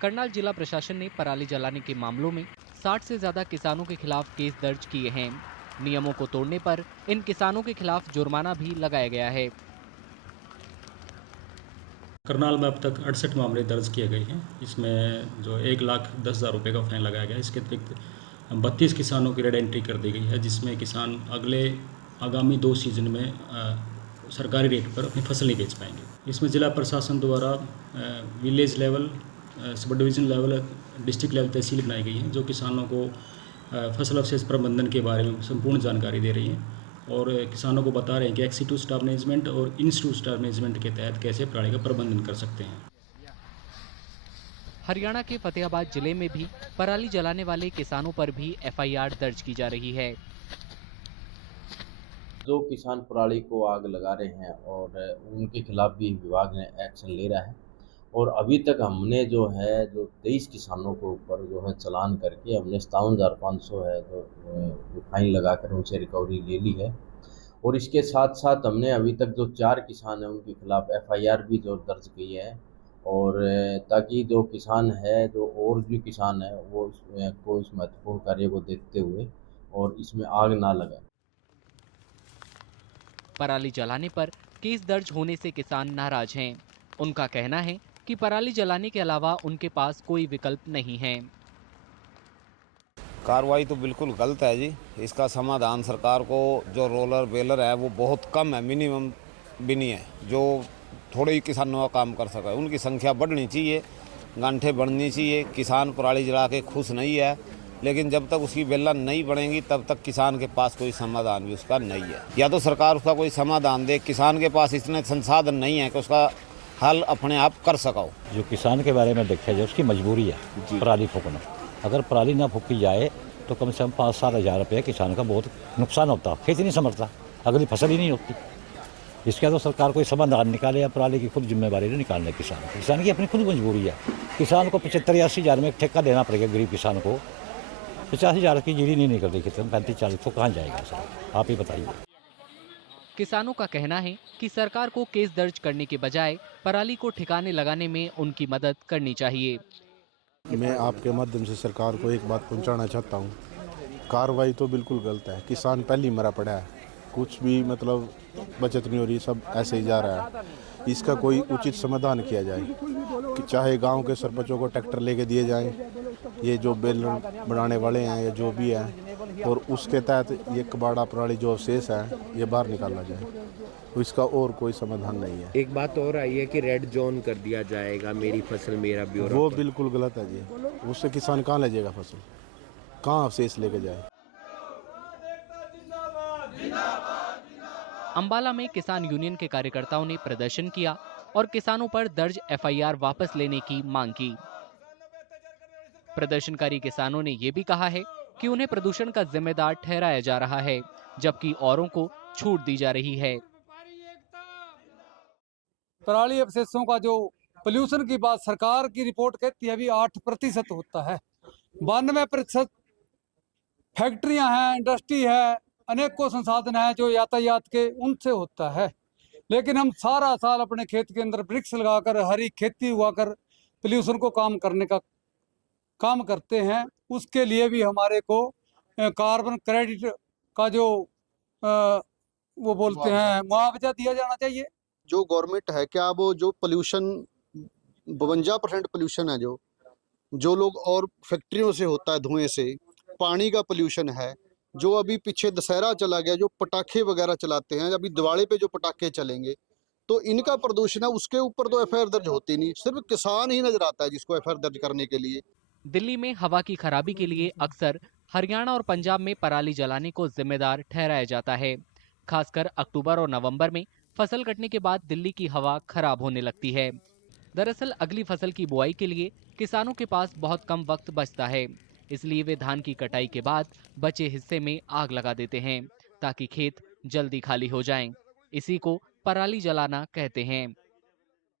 करनाल जिला प्रशासन ने पराली जलाने के मामलों में 60 से ज्यादा किसानों के खिलाफ केस दर्ज किए हैं। नियमों को तोड़ने पर इन किसानों के खिलाफ जुर्माना भी लगाया गया है। करनाल में अब तक 68 मामले दर्ज किए गए हैं। इसमें जो 1,10,000 रुपये का फाइन लगाया गया है। इसके अतिरिक्त 32 किसानों की रेड एंट्री कर दी गई है, जिसमें किसान आगामी 2 सीजन में सरकारी रेट पर अपनी फसल नहीं बेच पाएंगे। इसमें जिला प्रशासन द्वारा village level, sub division level, district level tehsil बनाई गई है, जो किसानों को फसल अवशेष प्रबंधन के बारे में संपूर्ण जानकारी दे रही हैं और किसानों को बता रहे हैं कि एक्सीक्यूटिव स्टाफ मैनेजमेंट और इंस्टीट्यूट स्टाफ मैनेजमेंट के तहत कैसे पराली का प्रबंधन कर सकते हैं। हरियाणा के फतेहाबाद जिले में भी पराली जलाने वाले किसानों पर भी एफआईआर दर्ज की जा रही है। जो किसान पराली को आग लगा रहे हैं और उनके खिलाफ भी विभाग ने एक्शन ले रहा है और अभी तक हमने जो 23 किसानों के ऊपर चालान करके हमने 57,500 है जो फाइन लगाकर उनसे रिकवरी ले ली है। और इसके साथ साथ हमने अभी तक जो 4 किसान हैं उनके खिलाफ एफआईआर भी जो दर्ज की है और ताकि जो किसान है और भी किसान है वो को इस महत्वपूर्ण कार्य को देखते हुए और इसमें आग ना लगाए। पराली जलाने पर केस दर्ज होने से किसान नाराज हैं। उनका कहना है कि पराली जलाने के अलावा उनके पास कोई विकल्प नहीं है। कार्रवाई तो बिल्कुल गलत है जी। इसका समाधान सरकार को, जो रोलर बेलर है वो बहुत कम है, मिनिमम भी नहीं है जो थोड़े ही किसानों का काम कर सके। उनकी संख्या बढ़नी चाहिए, गांठें बढ़नी चाहिए। किसान पराली जला के खुश नहीं है, लेकिन जब तक उसकी बेला नहीं बढ़ेंगी तब तक किसान के पास कोई समाधान भी उसका नहीं है। या तो सरकार उसका कोई समाधान दे, किसान के पास इतने संसाधन नहीं है कि उसका हल अपने आप कर सको। जो किसान के बारे में देखा जाए उसकी मजबूरी है पराली फूकना। अगर पराली ना फूकी जाए तो कम से कम 5-7 हज़ार रुपये किसान का बहुत नुकसान होता, खेती नहीं समझता, अगली फसल ही नहीं होती। इसके तो सरकार कोई समाधान निकाले या पराली की खुद जिम्मेवारी नहीं निकालने किसान की अपनी खुद मजबूरी है। किसान को 75-80 हज़ार में ठेका देना पड़ेगा। गरीब किसान को 50 हज़ार की जीरी नहीं निकलती, कितने 35-40 तो कहाँ जाएगा सर, आप ही बताइए। किसानों का कहना है कि सरकार को केस दर्ज करने के बजाय पराली को ठिकाने लगाने में उनकी मदद करनी चाहिए। मैं आपके माध्यम से सरकार को एक बात पहुंचाना चाहता हूं, कार्रवाई तो बिल्कुल गलत है। किसान पहले ही मरा पड़ा है, कुछ भी मतलब बचत नहीं हो रही, सब ऐसे ही जा रहा है। इसका कोई उचित समाधान किया जाए कि चाहे गांव के सरपंचों को ट्रैक्टर लेके दिए जाएं, ये जो बेलर बनाने वाले हैं या जो भी है, और उसके तहत ये कबाड़ा पराली जो अवशेष है ये बाहर निकाला जाए। तो इसका और कोई समाधान नहीं है। एक बात और आई है कि रेड जोन कर दिया जाएगा, मेरी फसल मेरा ब्यौरा। वो बिल्कुल गलत है जी। उससे किसान कहाँ ले जाएगा फसल, कहाँ अवशेष लेके जाए। अंबाला में किसान यूनियन के कार्यकर्ताओं ने प्रदर्शन किया और किसानों पर दर्ज एफआईआर वापस लेने की मांग की। प्रदर्शनकारी किसानों ने ये भी कहा है कि उन्हें प्रदूषण का जिम्मेदार ठहराया जा रहा है, जबकि औरों को छूट दी जा रही है। पराली अवशेषों का जो पोल्यूशन की बात सरकार की रिपोर्ट कहती है अभी 8% होता है। 92% फैक्ट्रियां हैं, इंडस्ट्री है, अनेकों संसाधन है जो यातायात के उनसे होता है। लेकिन हम सारा साल अपने खेत के अंदर वृक्ष लगाकर, हरी खेती उगाकर पोल्यूशन को काम करने का काम करते हैं। उसके लिए भी हमारे को कार्बन क्रेडिट का जो वो बोलते हैं मुआवजा दिया जाना चाहिए। जो गवर्नमेंट है, क्या वो जो पोल्यूशन 52% पोल्यूशन है जो लोग और फैक्ट्रियों से होता है, धुएं से, पानी का पोल्यूशन है, जो अभी पीछे दशहरा चला गया, जो पटाखे वगैरह चलाते हैं, अभी दिवाली पे जो पटाखे चलेंगे, तो इनका प्रदूषण है, उसके ऊपर तो एफआईआर दर्ज होती नहीं। सिर्फ किसान ही नजर आता है जिसको एफआईआर दर्ज करने के लिए। दिल्ली में हवा की खराबी के लिए अक्सर हरियाणा और पंजाब में पराली जलाने को जिम्मेदार ठहराया जाता है। खासकर अक्टूबर और नवंबर में फसल कटने के बाद दिल्ली की हवा खराब होने लगती है। दरअसल अगली फसल की बुआई के लिए किसानों के पास बहुत कम वक्त बचता है, इसलिए वे धान की कटाई के बाद बचे हिस्से में आग लगा देते हैं ताकि खेत जल्दी खाली हो जाएं। इसी को पराली जलाना कहते हैं।